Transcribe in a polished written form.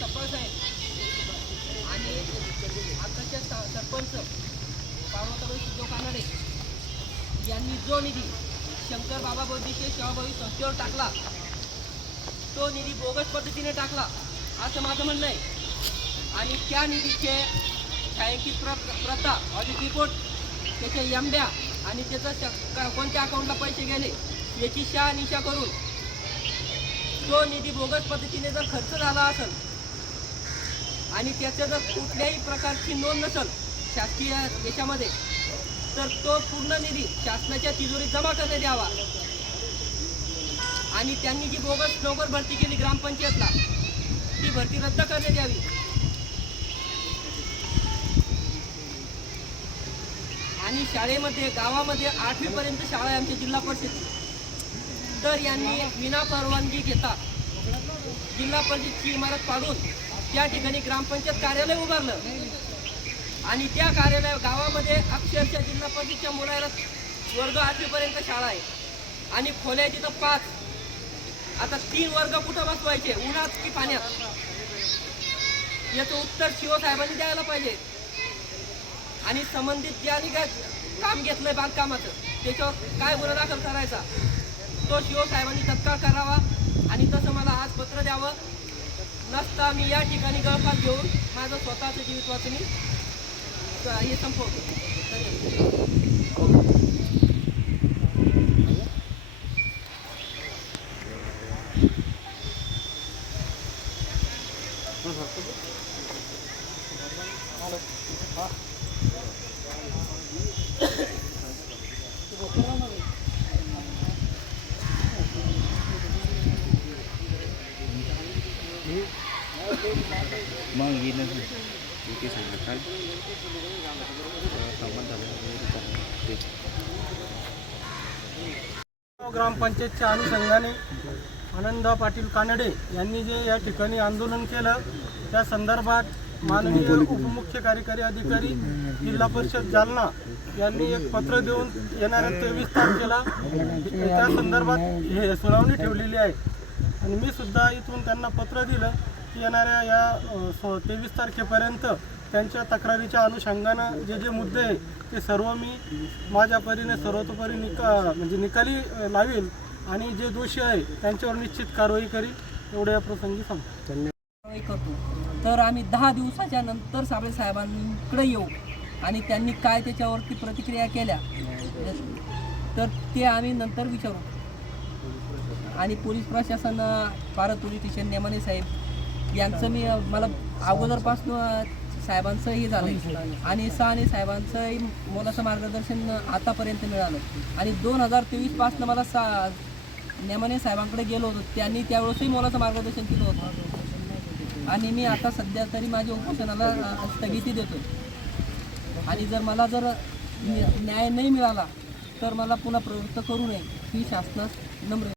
सरपंच आहे आणि आताचे सरपंच पार्वतीबाई सिद्धो कानडे यांनी जो निधी शंकर बाबा बौद्धिक सेवाभावी संस्थेवर टाकला तो निधी बोगस पद्धतीने टाकला असं माझं म्हणणं आहे. आणि त्या निधीचे छायांकित प्रता ऑडिट रिपोर्ट त्याच्या एमड्या आणि त्याचं कोणत्या अकाउंटला पैसे गेले याची शहानिशा करून तो निधी बोगस पद्धतीने जर खर्च झाला असेल आणि त्याचं जर कुठल्याही प्रकारची नोंद नसेल शासकीय याच्यामध्ये तर तो पूर्ण निधी शासनाच्या तिजोरीत जमा करण्यात यावा. आणि त्यांनी जी बोगस नोकर भरती केली ग्रामपंचायतला ती भरती रद्द करण्यात यावी. आणि शाळेमध्ये गावामध्ये 8वी पर्यंत शाळा आहे आमच्या जिल्हा परिषद, तर यांनी विना परवानगी घेता जिल्हा परिषदची इमारत पाडून त्या ठिकाणी ग्रामपंचायत कार्यालय उभारलं आणि त्या कार्यालय गावामध्ये अक्षरशः जिल्हा परिषदच्या मुलाला वर्ग 8वी पर्यंत शाळा आहे आणि खोल्या तिथं 5. आता 3 वर्ग कुठं बसवायचे उन्हात की पाण्यात याचं उत्तर शिव साहेबांनी द्यायला पाहिजे. आणि संबंधित ज्यांनी काम घेतलंय बांधकामाचं त्याच्यावर काय गुन्हा दाखल करायचा तो शिव साहेबांनी तत्काळ करावा. आणि तसं मला आज पत्र द्यावं नसता मी या ठिकाणी गळफास घेऊन माझं स्वतःचं जीवित मी हे संपवतो. मग येणं ते सांगा काय ग्रामपंचायतच्या अनुषंगाने आनंद पाटील कानडे यांनी जे या ठिकाणी आंदोलन केलं त्या संदर्भात माननीय उपमुख्य कार्यकारी अधिकारी जिल्हा परिषद जालना यांनी एक पत्र देऊन येणाऱ्या 23 तारखेला त्या संदर्भात हे सुनावणी ठेवलेली आहे. आणि मी सुद्धा इथून त्यांना पत्र दिलं की येणाऱ्या या 23 तारखेपर्यंत त्यांच्या तक्रारीच्या अनुषंगानं जे जे मुद्दे आहे ते सर्व मी माझ्या परीने सर्वतोपरी निकाली लावेल आणि जे दोषी आहे त्यांच्यावर निश्चित कारवाई करील एवढ्या प्रसंगी सांगतो. कारवाई करतो तर आम्ही 10 दिवसाच्या नंतर साबळे साहेबांकडे येऊ आणि त्यांनी काय त्याच्यावरती प्रतिक्रिया केल्या तर ते आम्ही नंतर विचारू. आणि पोलीस प्रशासन पारत पोलीस स्टेशन नेमाने साहेब यांचं मला अगोदरपासून साहेबांचं हे झालं आणि साने साहेबांचंही मोलाचं मार्गदर्शन आतापर्यंत मिळालं. आणि 2023 पासून मला नेमाने साहेबांकडे गेलो होतो त्यांनी त्यावेळेसही मोलाचं मार्गदर्शन केलं होतं. आणि मी आता सध्या तरी माझ्या उपोषणाला स्थगिती देतो. आणि जर मला न्याय नाही मिळाला तर मला पुन्हा प्रवृत्त करू नये ही शासनास नम्र